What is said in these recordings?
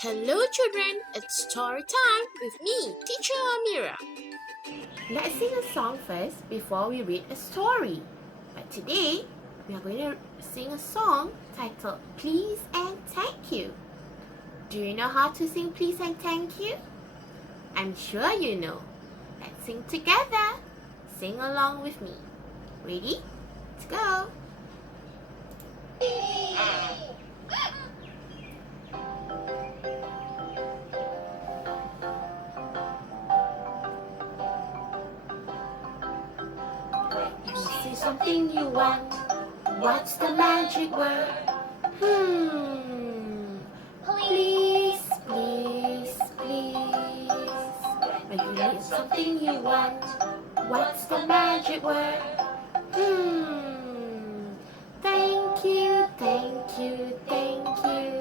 Hello, children. It's story time with me, Teacher Amira. Let's sing a song first before we read a story. But today, we are going to sing a song titled Please and Thank You. Do you know how to sing Please and Thank You? I'm sure you know. Let's sing together. Sing along with me. Ready? Let's go. You see something you want. What's the magic word? Please, please, please. When you need something you want, what's the magic word? Thank you, thank you, thank you.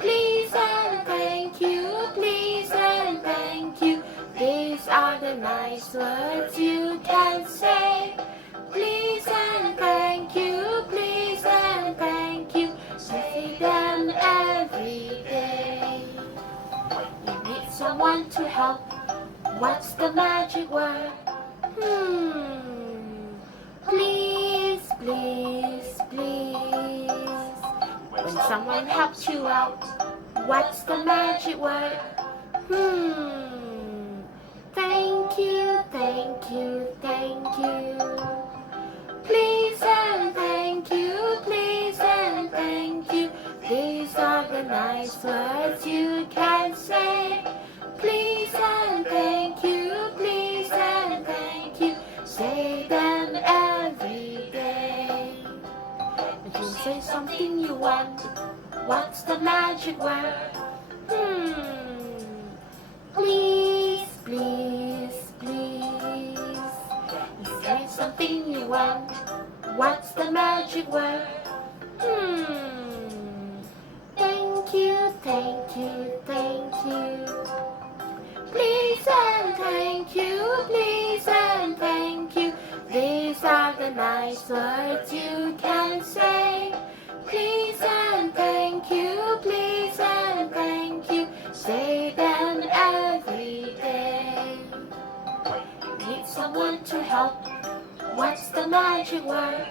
Please and thank you, please and thank you. These are the nice words you can say. Please and thank you, please and thank you. Say them every day. You need someone to help. What's the magic word? Please, please, please. When someone helps you out, what's the magic word? Thank you, thank you, thank you. Please and thank you, please and thank you. These are the nice words you can say. Please and thank you, please and thank you. Say them every day. When you say something you want, what's the magic word? Please, please, please. You say something you want, what's the magic word? Thank you, thank you, thank you. Please and thank you, please and thank you. These are the nice words you can say. Please and thank you, please and thank you. Say them every day. Need someone to help. What's the magic word?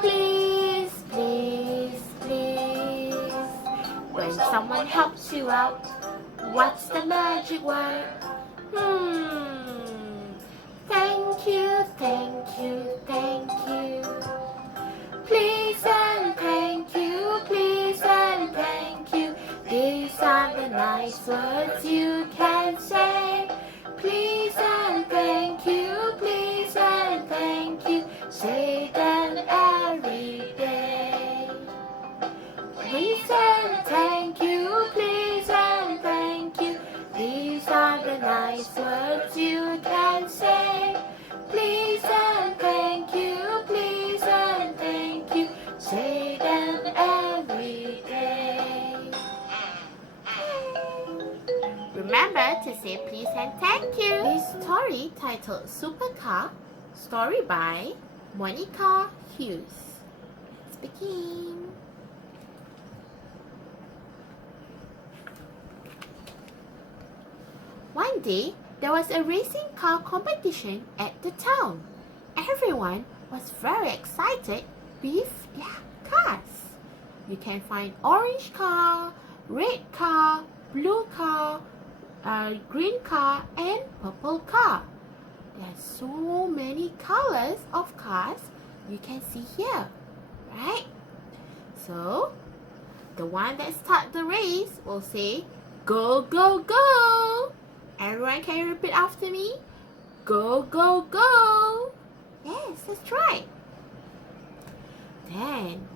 Please, please, please. When someone helps you out, what's the magic word? Thank you, thank you, thank you. Please and thank you, please and thank you. These are the nice words you can say. Please and thank you, please and thank you. Say them every day. Please and thank you, please and thank you. These are the nice words you can say. Please and thank you, please and thank you. Say them every day. Remember to say please and thank you. This story titled Supercar, story by Monica Hughes. Let's begin. One day, there was a racing car competition at the town. Everyone was very excited with their cars. You can find orange car, red car, blue car, green car, and purple car. There are so many colors of cars you can see here, right? So, the one that starts the race will say, "Go, go, go!" Everyone, can you repeat after me? Go, go, go! Yes, that's right. Then,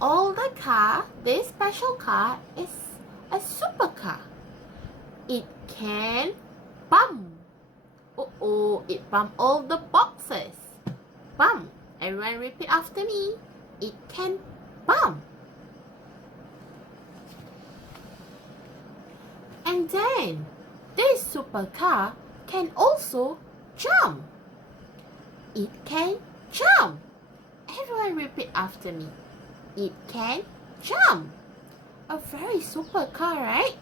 all the car, this special car is a supercar. It can bump. It bump all the boxes. Bump. Everyone repeat after me. It can bump. And then, this supercar can also jump. It can jump. Everyone repeat after me. It can jump. A very super car, right?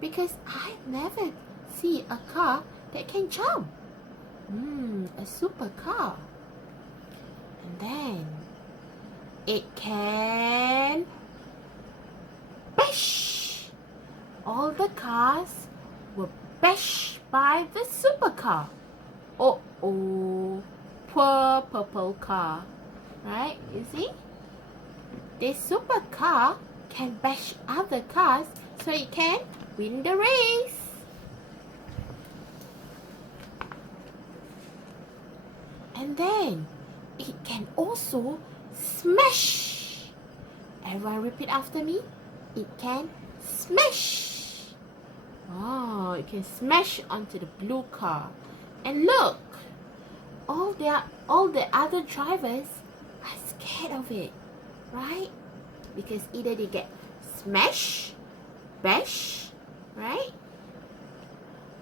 Because I never see a car that can jump. A super car. And then it can bash. All the cars were bashed by the supercar. Oh, poor purple car. Right? You see? This supercar can bash other cars so it can win the race. And then it can also smash. Everyone repeat after me. It can smash. Oh, it can smash onto the blue car. And look, all the other drivers are scared of it, right? Because either they get smash, bash, right?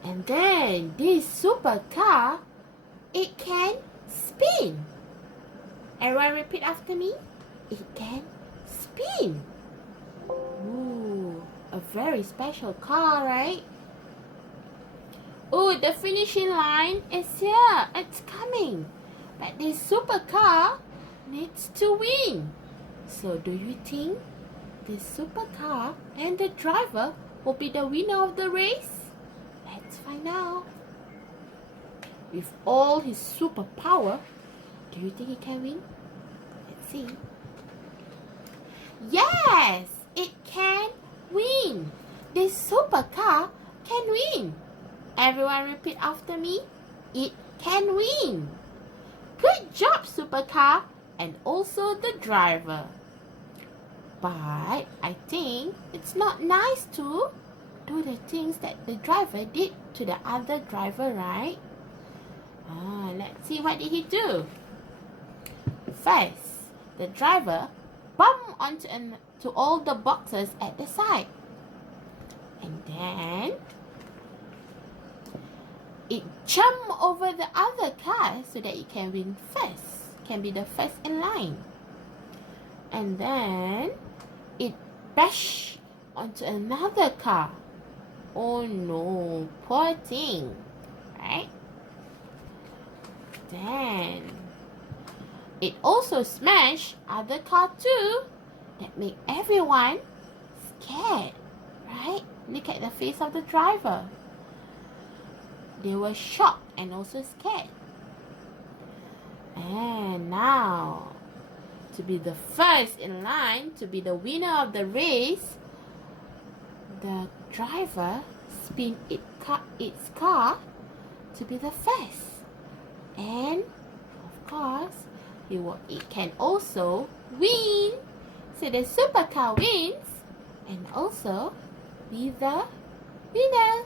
And then this supercar, it can spin. Everyone repeat after me. It can spin. Ooh, a very special car, right? Oh, the finishing line is here. It's coming. But this supercar needs to win. So do you think this supercar and the driver will be the winner of the race? Let's find out. With all his superpower, do you think he can win? Let's see. Yes, it can win. This supercar can win. Everyone repeat after me. It can win. Good job, supercar, and also the driver. But I think it's not nice to do the things that the driver did to the other driver, right? Let's see, what did he do? First, the driver bumped onto all the boxes at the side. And then it jumped over the other car so that it can win first, can be the first in line. And then it bashed onto another car. Oh no, poor thing, right? Then it also smashed other car too. That made everyone scared, right? Look at the face of the driver. They were shocked and also scared. And now, to be the first in line, to be the winner of the race, the driver spin its car to be the first. And, of course, it can also win. So the supercar wins and also be the winner.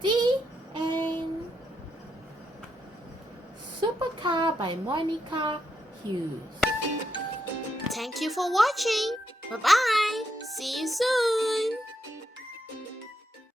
The end. Supercar by Monica Hughes. Thank you for watching. Bye-bye. See you soon.